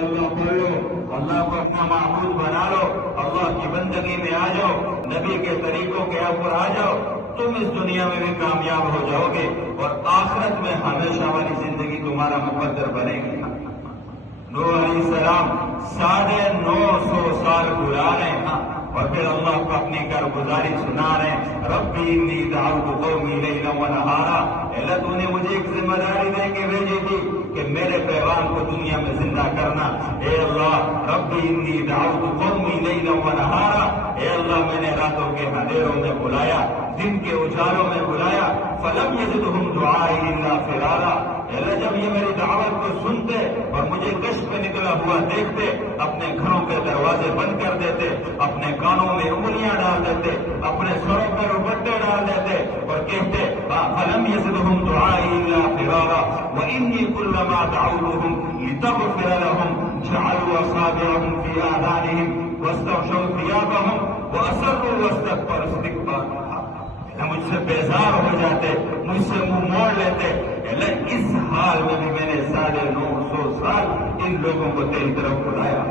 اللہ پڑھ لو، اللہ کو اپنا معبود بنا لو، اللہ کی بندگی میں آ جاؤ، نبی کے طریقوں کے اوپر آ جاؤ، تم اس دنیا میں بھی کامیاب ہو جاؤ گے اور آخرت میں ہمیشہ والی زندگی تمہارا مقدر بنے گی۔ نوح علیہ السلام 950 سال گزار رہے ہیں اور پھر اللہ کو اپنی کارگزاری سنا رہے ہیں، ربی انی دعوت قومی لیلا ونہارا، اللہ تو نے مجھے ایک ذمہ داری دے کے بھیجی تھی کہ میرے پیغام کو دنیا میں زندہ کرنا۔ اے اللہ ربی انی دعوت قومی لیلا ونہارا، اے اللہ میں نے راتوں کے اندھیروں میں بلایا، دن کے اجالوں میں بلایا، فلم یزدہم دعائی الا فرارا، اللہ جب یہ میری دعوت کو سنتے اور مجھے کشف پہ نکلا ہوا دیکھتے، اپنے گھروں کے دروازے بند کر دیتے، اپنے کانوں میں انگلیاں ڈال دیتے، اپنے سروں پہ روپٹے ڈال دیتے اور کہتے فلم یزدہم دعائی الا فرارا وانی کلما دعوتہم لتغفر لهم جعلوا اصابعهم في آذانهم واستغشوا ثيابهم واسروا واستكبروا استكبارا، مجھ سے بیزار ہو جاتے، مجھ سے منہ موڑ لیتے، اللہ اس حال میں بھی میں نے 950 سال ان لوگوں کو تیری طرف بلایا۔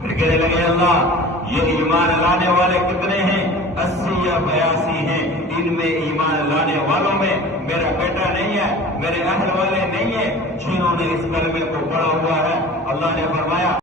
پھر کہنے لگے اللہ یہ ایمان لانے والے کتنے ہیں؟ 80 یا 82 ہیں، ان میں ایمان لانے والوں میں میرا بیٹا نہیں ہے، میرے اہل والے نہیں ہیں جنہوں نے اس کلمے کو پڑھا ہوا ہے۔ اللہ نے فرمایا